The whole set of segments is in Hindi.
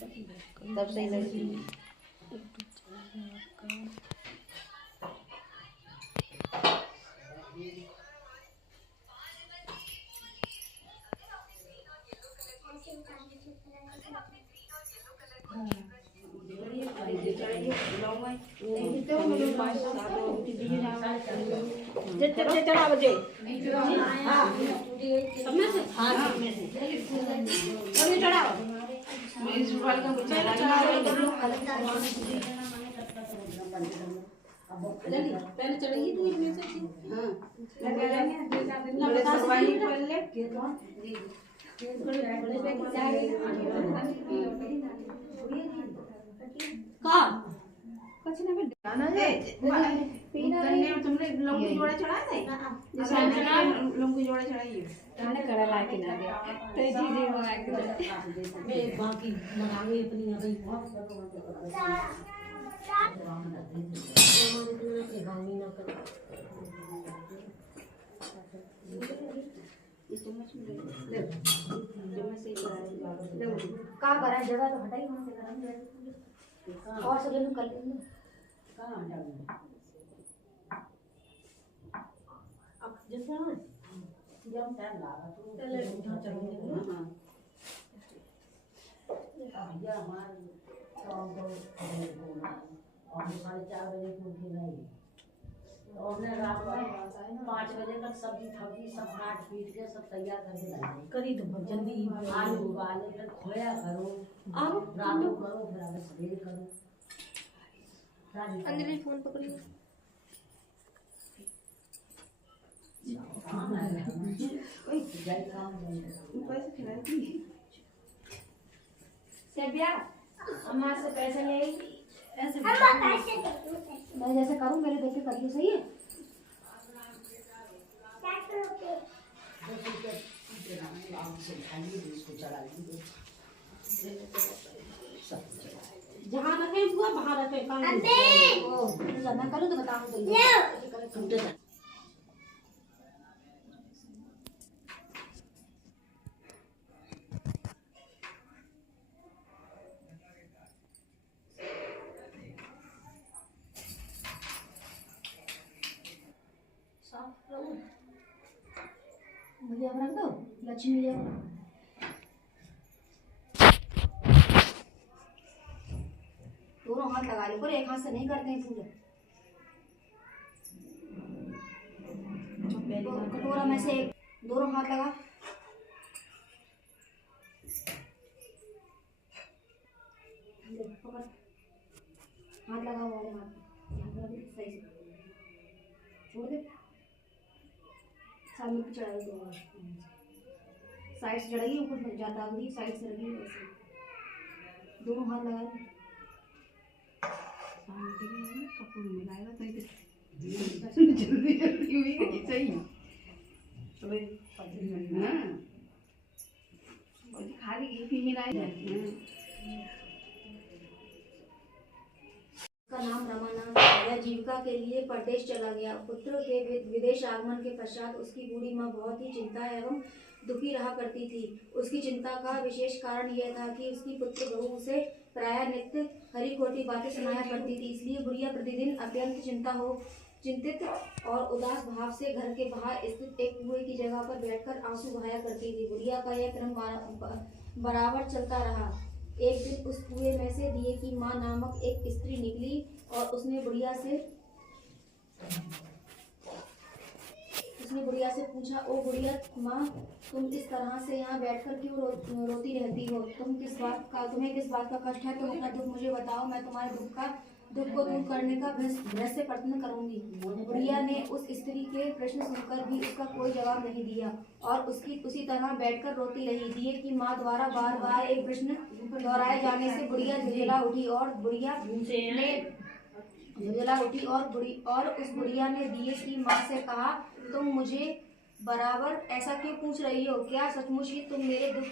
तब सही लगी। चढ़ा बजे चढ़ा पहले चढ़ेगी तू इसमें से। हाँ तुमने लंबी जोड़ा चढ़ाए थे, लंबी जोड़ा चढ़ाइए कड़ा ला के ना दे चीजें मंगा के मैं बाकी मंगावे अपनी अभी का बड़ा जगह तो हटाई वहां से करेंगे और सब लोग कर लेंगे। अब जैसे ना जब टाइम लगा तो चले उठा चलेंगे। हां भैया हमारे शाम को और 4:30 बजे को उठी नहीं और मैं रात में 5 बजे तक सब्जी थब्जी सब काट पीट के सब तैयार करके लाई करी तो बहुत जल्दी आलू उबाले फिर खोया करो अब रात को करो फिर आगे सवेरे करो। अंजलि फोन पकड़िए ओए जाई काम पैसे खिलाती सेबिया अम्मा से पैसे ले ऐसे मैं जैसे करूं मेरे देख के करियो सही है। जहाँ रखे हुआ वहाँ रखे काम मैं करूँ तो बताऊँ भैया रख दो लक्ष्मी लिया दोनों हाथ लगा लो पर एक हाथ से नहीं करते हैं पूजा। कटोरा में से दोनों हाथ लगा पकड़ हाथ लगा वाले हाथ सही से छोड़ दे सामने पे चढ़ाई दो साइड से चढ़ाई ऊपर तक जाता है साइड से रखी वैसे दोनों हाथ लगा कपूर मिलाएगा तो जल्दी जल्दी हुई सही है खाली एक ही मिलाई का नाम रमानाथ वह जीविका के लिए परदेश चला गया। पुत्र के विदेश आगमन के पश्चात उसकी बूढ़ी माँ बहुत ही चिंता एवं दुखी रहा करती थी। उसकी चिंता का विशेष कारण यह था कि उसकी पुत्र बहू उसे प्रायः नित्य हरी खोटी बातें सुनाया करती थी। इसलिए बुढ़िया प्रतिदिन अत्यंत चिंतित और उदास भाव से घर के बाहर स्थित एक कुएं की जगह पर बैठकर आंसू बहाया करती थी। बुढ़िया का यह क्रम बराबर चलता रहा। एक दिन उस कुएं में से दिए की माँ नामक एक स्त्री निकली और उसने बुढ़िया से पूछा, ओ बुढ़िया माँ, तुम इस तरह से यहाँ बैठकर क्यों रोती रहती हो? तुम्हें किस बात का कष्ट है? तुम अपना दुख मुझे बताओ, मैं तुम्हारे दुख को दूर करने का भ्रष्ट प्रयत्न करूंगी। बुढ़िया ने उस स्त्री के प्रश्न सुनकर भी उसका कोई जवाब नहीं दिया और उसी तरह बैठकर रोती रही। दिए की माँ द्वारा बार बार एक प्रश्न दोहराए जाने से बुढ़िया झुंझला उठी और उस बुढ़िया ने दिए की माँ से कहा, तुम मुझे बराबर ऐसा क्यों पूछ रही हो? क्या सचमुच ही तुम मेरे दुख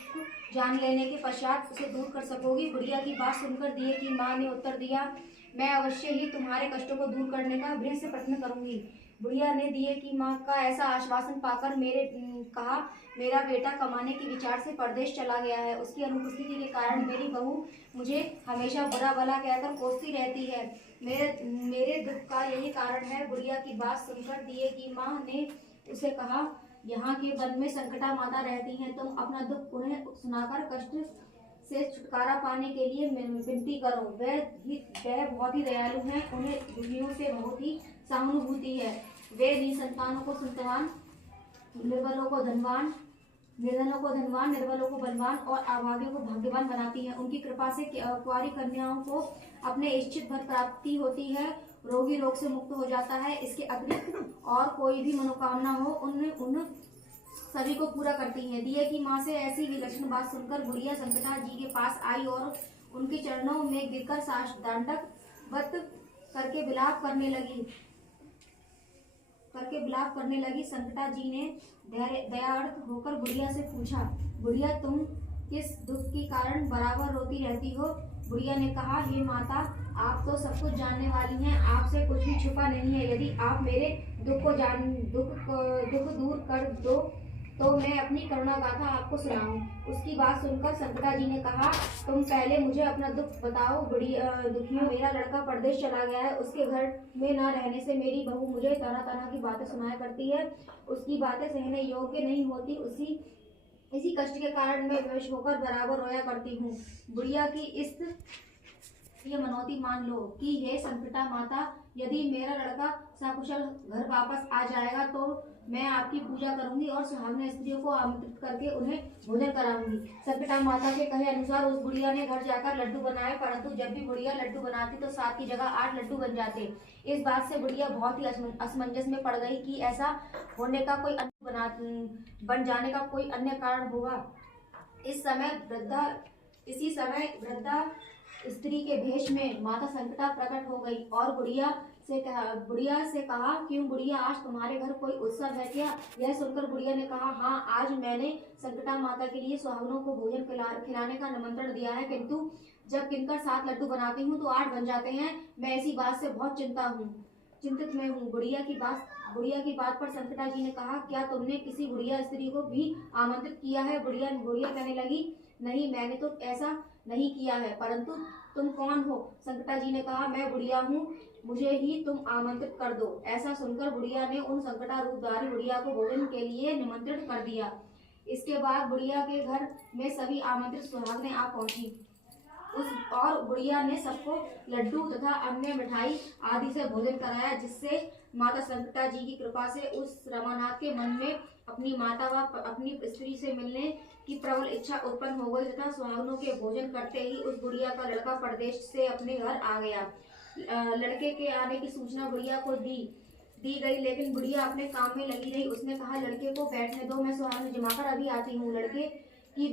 जान लेने के पश्चात उसे दूर कर सकोगी? बुढ़िया की बात सुनकर दिए की माँ ने उत्तर दिया, मैं अवश्य ही तुम्हारे कष्टों को दूर करने का भ्रष्ट प्रयत्न करूंगी। बुढ़िया ने दिए की माँ का ऐसा आश्वासन पाकर मेरा बेटा कमाने के विचार से परदेश चला गया है। उसकी अनुपस्थिति के कारण मेरी बहू मुझे हमेशा बुरा भला कहकर कोसती रहती है। मेरे दुख का यही कारण है। बुढ़िया की बात सुनकर दिए की माँ ने उसे कहा, यहाँ के वन में संकटा माता रहती हैं, तुम अपना दुख उन्हें सुनाकर कष्ट से छुटकारा पाने के लिए विनती करो। वह बहुत ही दयालु हैं, उन्हें दुखियों से बहुत ही सहानुभूति है। वे निसंतानों को संतान, निर्बलों को धनवान, निर्धनों को धनवान, निर्बलों को बलवान और अभागियों को भाग्यवान बनाती हैं। उनकी कृपा से कुंवारी कन्याओं को अपने इच्छित भर प्राप्ति होती है, रोगी रोग से मुक्त हो जाता है। इसके अतिरिक्त और कोई भी मनोकामना हो उन सभी को पूरा करती हैं। दिए की माँ से ऐसी विलक्षण बात सुनकर बुढ़िया संकटा जी के पास आई और उनके चरणों में गिरकर साष्टांगवत करके विलाप करने लगी। संकटा जी ने दयार्थ होकर बुढ़िया से पूछा, बुढ़िया तुम किस दुख के कारण बराबर रोती रहती हो? बुढ़िया ने कहा, हे माता, आप तो सब कुछ जानने वाली हैं, आपसे कुछ भी छुपा नहीं है। यदि आप मेरे दुख दूर कर दो तो मैं अपनी करुणा गाथा आपको सुनाऊं। उसकी बात सुनकर संकटा जी ने कहा, तुम पहले मुझे अपना दुख बताओ। दुखियों, मेरा लड़का परदेश चला गया है। उसके घर में न रहने से मेरी बहू मुझे तरह तरह की बातें सुनाया करती है। उसकी बातें सहने योग्य नहीं होती। इसी कष्ट के कारण मैं विवश होकर बराबर रोया करती हूँ। बुढ़िया की ये मनौती मान लो कि हे संकटा माता, यदि मेरा लड़का सकुशल घर वापस आ जाएगा तो मैं आपकी पूजा करूंगी और सुहागन स्त्रियों को आमंत्रित करके उन्हें भोजन कराऊंगी। संकटा माता के कहे अनुसार उस बुढ़िया ने घर जाकर लड्डू बनाए, परंतु जब भी बुढ़िया लड्डू बनाती तो 7 की जगह 8 लड्डू बन जाते। इस बात से बुढ़िया बहुत ही असमंजस में पड़ गई कि ऐसा होने का बन जाने का कोई अन्य कारण होगा। इसी समय वृद्धा स्त्री के भेष में माता संकटा प्रकट हो गई और बुढ़िया से कहा, क्यों बुढ़िया, आज तुम्हारे घर कोई उत्सव है क्या? यह सुनकर बुढ़िया ने कहा, हाँ, आज मैंने संकटा माता के लिए सुहागनों को भोजन खिलाने का निमंत्रण दिया है, किंतु जब गिनकर 7 लड्डू बनाती हूँ तो 8 बन जाते हैं। मैं इसी बात से बहुत चिंतित में हूँ। बुढ़िया की बात पर संकटा जी ने कहा, क्या तुमने किसी बुढ़िया स्त्री को भी आमंत्रित किया है? बुढ़िया कहने लगी, नहीं, मैंने तो ऐसा नहीं किया है, परंतु तुम कौन हो? संकटा जी ने कहा, मैं बुढ़िया हूँ, मुझे ही तुम आमंत्रित कर दो। ऐसा सुनकर बुढ़िया ने उन संकटा रूपधारी बुढ़िया को भोजन के लिए निमंत्रित कर दिया। इसके बाद बुढ़िया के घर में सभी आमंत्रित सुहागनें आ पहुंची और बुढ़िया ने सबको लड्डू तथा अन्य मिठाई आदि से भोजन कराया, जिससे माता संकटा जी की कृपा से उस रमानाथ के मन में अपनी माता व अपनी स्त्री से मिलने की प्रबल इच्छा उत्पन्न हो गई तथा सुहागनों के भोजन करते ही उस बुढ़िया का लड़का परदेश से अपने घर आ गया। लड़के के आने की सूचना बुढ़िया को दी गई, लेकिन बुढ़िया अपने काम में लगी रही। उसने कहा, लड़के को बैठने दो, मैं सुहागन जमाकर अभी आती हूँ। लड़के की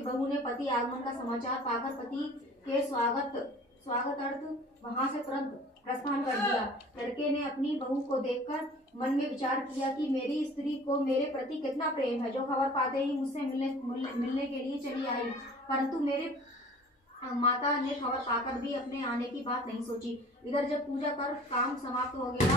बहू ने पति आगमन का समाचार पाकर पति के स्वागतार्थ वहां से तुरंत प्रस्थान कर दिया। लड़के ने अपनी बहू को देखकर मन में विचार किया कि मेरी स्त्री को मेरे प्रति कितना प्रेम है, जो खबर पाते ही मुझसे मिलने के लिए चली आई। परंतु मेरे माता ने खबर पाकर भी अपने आने की बात नहीं सोची। इधर जब पूजा कर काम समाप्त हो गया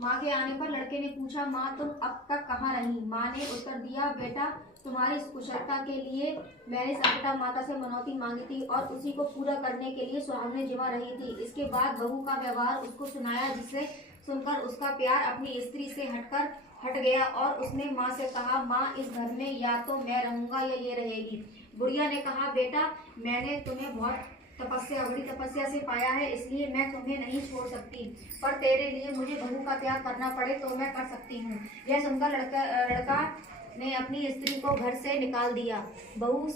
माँ के आने पर लड़के ने पूछा, माँ तुम अब तक कहाँ रही? माँ ने उत्तर दिया, बेटा, तुम्हारी कुशलता के लिए मैंने संकटा माता से मनौती मांगी थी और उसी को पूरा करने के लिए सुहागनें जिमा रही थी। इसके बाद बहू का व्यवहार उसको सुनाया, जिससे सुनकर उसका प्यार अपनी स्त्री से हट गया और उसने माँ से कहा, माँ, इस घर में या तो मैं रहूंगा या ये रहेगी। बुढ़िया ने कहा, बेटा, मैंने तुम्हें बहुत बड़ी तपस्या से पाया है, इसलिए मैं तुम्हें नहीं छोड़ सकती, पर तेरे लिए मुझे बहू का त्याग करना पड़े तो मैं कर सकती हूँ। यह सुनकर लड़का ने अपनी स्त्री को घर से निकाल दिया। बहू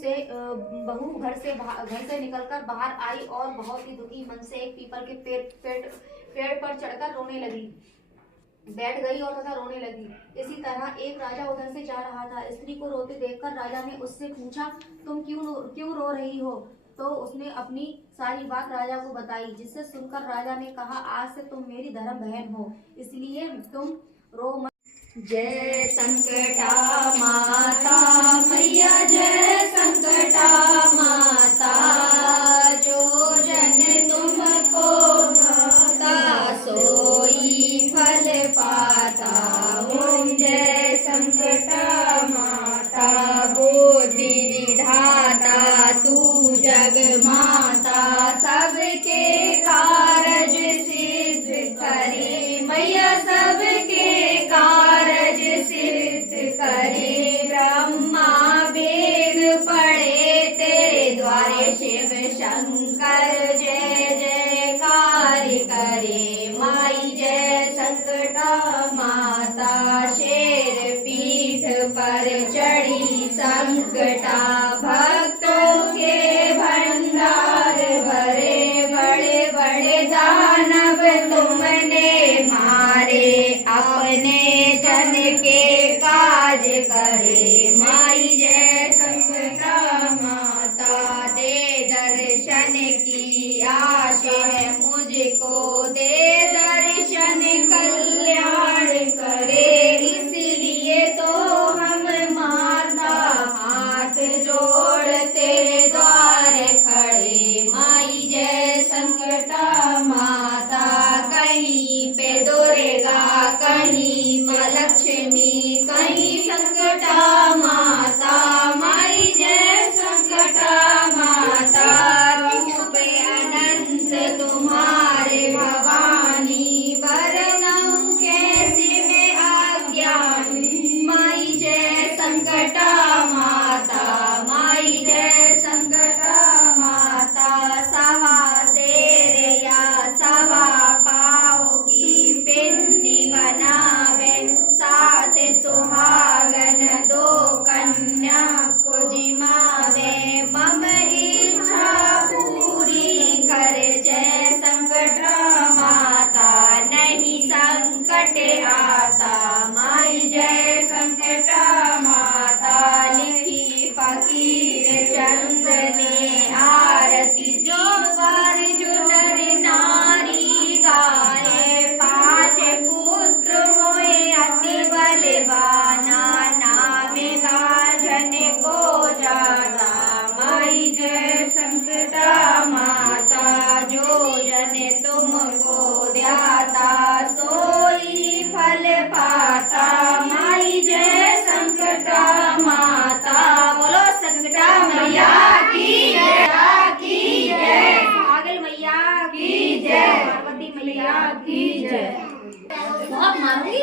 घर से निकलकर बाहर आई और बहुत ही दुखी मन से एक पीपल के पेड़ पर चढ़कर बैठ गई और तथा रोने लगी। इसी तरह एक राजा उधर से जा रहा था। स्त्री को रोते देखकर राजा ने उससे पूछा, तुम क्यों रो रही हो? तो उसने अपनी सारी बात राजा को बताई, जिससे सुनकर राजा ने कहा, आज से तुम मेरी धर्म बहन हो, इसलिए तुम रो मत। जय संकटा माता मैया जय संकटा माता, जो जन तुमको भाता सोई फल पाता। ओम जय संकटा माता, बुद्धि विधाता तू जग माता, सबके कारज सिद्ध करे मैया, सबके कारज सिद्ध करे। ब्रह्मा वेद पढ़े तेरे द्वारे, शिव शंकर जय जयकार करे। माई जय संकटा माता, शेर पीठ पर चढ़ी संकटा, भक्तों के भंडार भरे, बड़े बड़े दानव तुमने मारे, अपने जन के काज करे। माई जय संकटा माता, दे दर्शन की आश है मुझको, दे दर्शन कल्याण करे। इसलिए तो हम माता हाथ जोड़ तेरे द्वार खड़े। माई जय संकटा माता, कहीं पे दुर्गा कहीं माँ लक्ष्मी, कहीं संकटा माता। माई जय संकटा माता, रूप अनंत तुम्हारे भवानी, वरनऊं कैसी मैं अज्ञानी। माई जय संकटा माता, माई जय संकटा माता, सवा शेर या सवा पाँव की पिंडी बनावे, सात सुहागन दो कन्या को जिमावे। मम इच्छा पूरी कर जय संकटा माता, नहीं संकट आता। माई जय संकटा माता, लिखी फकीर चंद ने आरती, जो वर जो नर नारी गाए, पांच पुत्र होए अति बलवाना, नाम गाजन को जाना। माई जय संकटा माता, जो जन तुमको ध्याता सोई फल पाता। माई जय संकटा माता, बोलो संकटा मैया की जय, की जय, पागल मैया की जय, पार्वती मैया की जय। बहुत मारूंगी